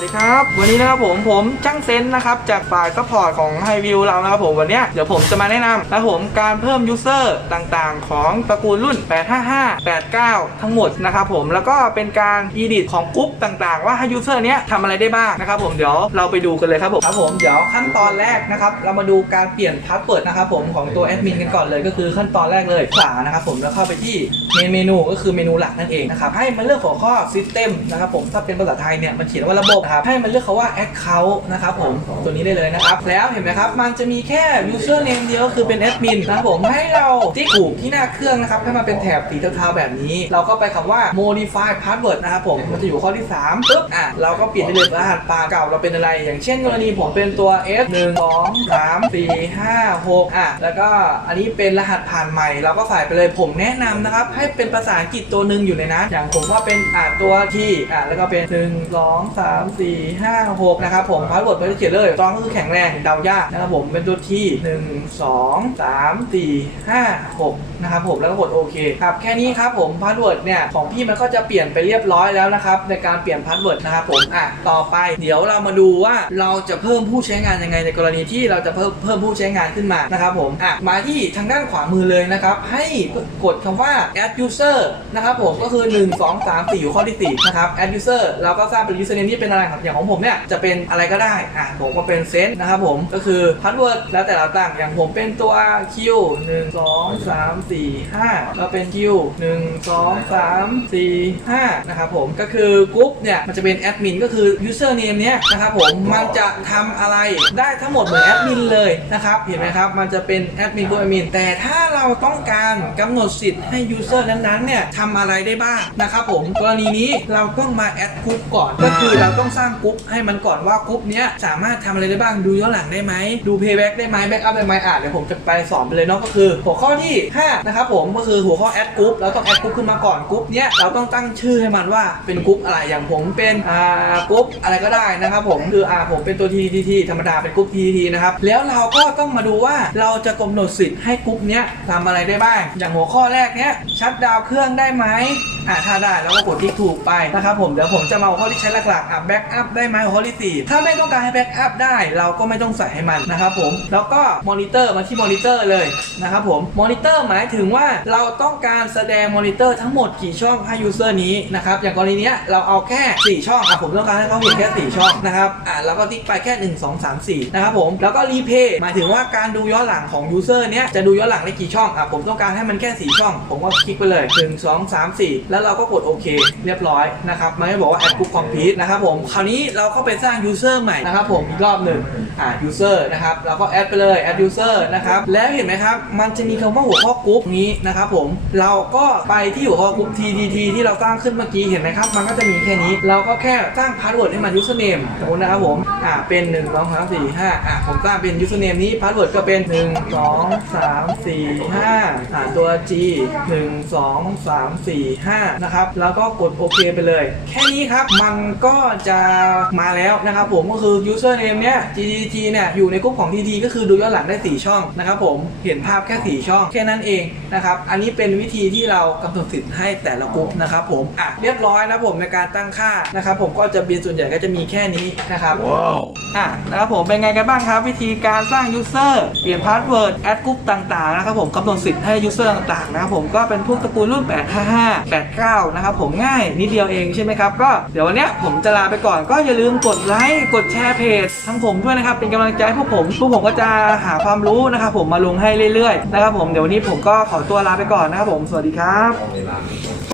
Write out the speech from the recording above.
วัสดีครับ วันนี้นะครับผมผมจ้างเซนนะครับจากฝ่ายซัพพอร์ตของไฮวิวเรานะครับผมวันนี้เดี๋ยวผมจะมาแนะนำนะผมการเพิ่มยูเซอร์ต่างๆ ของตระกูลรุ่น 855 89 ทั้งหมดนะครับผมแล้วก็เป็นการอีดิทของกรุ๊ปต่างๆ ว่าให้ยูเซอร์เนี้ยทำอะไรได้บ้างนะครับผมเดี๋ยวเราไปดูกันเลยครับผมครับผมเดี๋ยวขั้นตอนแรกนะครับเรามาดูการเปลี่ยนพาสเวิร์ดนะครับผมของตัวแอดมินกันก่อนเลยก็คือขั้นตอนแรกเลยขวานะครับผมแล้วเข้าไปที่เมนเมนูก็คือเมนูหลักนั่นเองนะครับให้มันเลือกหัวข้อ System นะครับผมถ้าเป็นภาษาไทยเนี่ยมันเขียนว่าระบบนะครับให้มันเลือกคาว่า Account นะครับผมตัวนี้ได้เลยนะครับ แล้วเห็นไหมครับ มันจะมีแค่ User Name เดียวก็คือเป็นแอดมินนะครับผมให้เราที่ถูกที่หน้าเครื่องนะครับให้มันเป็นแถบสีเทาๆแบบนี้ เราก็ไปคำว่า modify password นะครับผมมันจะอยู่ข้อที่3ปึ๊บอะเราก็เปลี่ยนได้เลยรหัสปาเก่าเราเป็นอะไร อย่างเช่นกรณีผมเป็นตัว S 1 2 3 4 5 6อะแล้วก็อันนี้เป็นรหัสผ่านใหม่ เราก็ใส่ไปเลยผมแนะนำนะครับ ให้เป็นภาษาอังกฤษตัวหนึ่งอยู่ในนั้นอย่างผมว่าเป็นอะตัวที่อะแล้วก็เป็น 1 2 3 4 5 6นะครับผมพาสเวิร์ดไม่ได้เขียนเลยตอนก็คือแข็งแรงเดายากนะครับผมเป็นตัวที่1 2 3 4 5 6นะครับผมแล้วก็กดโอเคครับแค่นี้ครับผมพาสเวิร์ดเนี่ยของพี่มันก็จะเปลี่ยนไปเรียบร้อยแล้วนะครับในการเปลี่ยนพาสเวิร์ดนะครับผมอะต่อไปเดี๋ยวเรามาดูว่าเราจะเพิ่มผู้ใช้งานยังไงในกรณีที่เราจะเพิ่มเพิ่มผู้ใช้งานขึ้นมานะครับผมอะมาที่ทางด้านขวามือเลยนะครับให้กดคำว่า add user นะครับผมก็คือ 1 2 3 4อยู่ข้อที่4นะครับ add user เราก็สร้างเป็น username ที่เป็นอะไรครับ อย่างของผมเนี่ยจะเป็นอะไรก็ได้อะผมก็เป็นเซนนะครับผมก็คือ password แล้วแต่เราตั้งอย่างผมเป็นตัว q 1 2 3 4 5ก็เป็น q 1 2 3 4 5นะครับผมก็คือกรุ๊ปเนี่ยมันจะเป็นแอดมินก็คือ username เนี้ยนะครับผมมันจะทำอะไรได้ทั้งหมดเหมือนแอดมินเลยนะครับเห็นไหมครับมันจะเป็นแอดมินกรุ๊ปแอดมินแต่ถ้าเราต้องการกำหนดสิทธิ์ให้ user นั้นๆเนี่ยทำอะไรได้บ้างนะครับผมกรณีนี้เราต้องมาแอดกรุ๊ปก่อนก็คือเราต้องสร้างกรุ๊ปให้มันก่อนว่ากรุ๊ปเนี้ยสามารถทำอะไรได้บ้างดูย้อนหลังได้ไหมดู payback ได้ไหม backup ได้ไหมอะเดี๋ยวผมจะไปสอนไปเลยเนาะก็คือ หัวข้อที่5นะครับผมก็คือหัวข้อแอดกรุ๊ปเราต้องแอดกรุ๊ปขึ้นมาก่อนกรุ๊ปเนี้ยเราต้องตั้งชื่อให้มันว่าเป็นกรุ๊ปอะไรอย่างผมเป็นอ่ากรุ๊ปอะไรก็ได้นะครับผมคืออ่าผมเป็นตัว TTT ธรรมดาเป็นกรุ๊ป TTT นะครับแล้วเราก็ต้องมาดูว่าเราจะกำหนดสิทธิ์ให้กรุ๊ปเนี้ยทำอะไรได้บ้าง อย่างหัวข้อแรกเนี้ยชัดดาวเครื่องได้ไหมอ่าถ้าได้เราก็กดที่ถูกไปนะครับผมเดี๋ยวผมจะมาหัวข้อที่ใช้หลักๆอะแบ็็กอัพได้ไหมหัวข้อที่สี่ถ้าไม่ต้องการให้แบ็กอัพได้ เราก็ไม่ต้องใส่ให้มันนะครับผม แล้วก็มอนิเตอร์มาที่มอนิเตอร์เลยนะครับผม มอนิเตอร์หมายถึงว่าเราต้องการแสดงมอนิเตอร์ทั้งหมดกี่ช่องให้ยูเซอร์นี้นะครับ อย่างกรณีเนี้ยเราเอาแค่ 4 ช่องอะผมต้องการให้เขาเห็นแค่ 4 ช่องนะครับ อะเราก็ติ๊กไปแค่ 1 2 3 4 นะครับผม แล้วก็รีเพย์หมายถึงว่าการดูย้อนหลังของยูเซอร์เนี้ยจะดูย้อนหลังได้กี่ช่อง อะผมต้องการให้มันแค่ 4 ช่อง ผมก็คลิกไปเลย 1 2 3 4 แล้วเราก็กดโอเค เรียบร้อยนะครับ มันไม่บอกว่า add group complete นะครับผมคราวนี้เราก็ไปสร้าง user ใหม่นะครับผมอีกรอบหนึ่งอ่า user นะครับเราก็ add ไปเลย add user นะครับแล้วเห็นไหมครับ มันจะมีคำว่าหัวข้อกรุ๊ปนี้นะครับผมเราก็ไปที่หัวข้อกรุ๊ป TTT ที่เราสร้างขึ้นเมื่อกี้เห็นไหมครับ มันก็จะมีแค่นี้ เราก็แค่สร้าง password ให้มัน username สมมตินะครับผมอ่าเป็น1 2 3 4 5อ่าผมสร้างเป็น username นี้ password ก็เป็น 1 2 3 4 5อ่าตัว G 1 2 3 4 5นะครับแล้วก็กดโอเคไปเลย แค่นี้ครับมันก็จะมาแล้วนะครับผมก็คือ username เนี้ย GTT เนี่ยอยู่ในกลุ่มของ TT ก็คือดูย้อนหลังได้ 4 ช่องนะครับผมเห็นภาพแค่ 4 ช่อง แค่นั้นเองนะครับอันนี้เป็นวิธีที่เรากำหนดสิทธิ์ให้แต่ละกลุ่มนะครับผมอะเรียบร้อยนะผมในการตั้งค่านะครับผมก็จะเป็นส่วนใหญ่ก็จะมีแค่นี้นะครับอะนะครับผมเป็นไงกันบ้างครับ วิธีการสร้าง user เปลี่ยนพาสเวิร์ดแอดกรุ๊ปต่างๆนะครับผมกำหนดสิทธิ์ให้ user ต่างๆนะครับผมก็เป็นพวกตระกูลรุ่น 855 89 นะครับผมง่ายนิดเดียวเองใช่ไหมครับก็เดี๋ยววันเนี้ยผมจะลาไปก่อนก็อย่าลืมกดไลค์กดแชร์เพจทั้งผมด้วยนะครับเป็นกำลังใจให้พวกผมพวกผมก็จะหาความรู้นะครับผมมาลงให้เรื่อยๆนะครับผมเดี๋ยววันนี้ผมก็ขอตัวลาไปก่อนนะครับผมสวัสดีครับ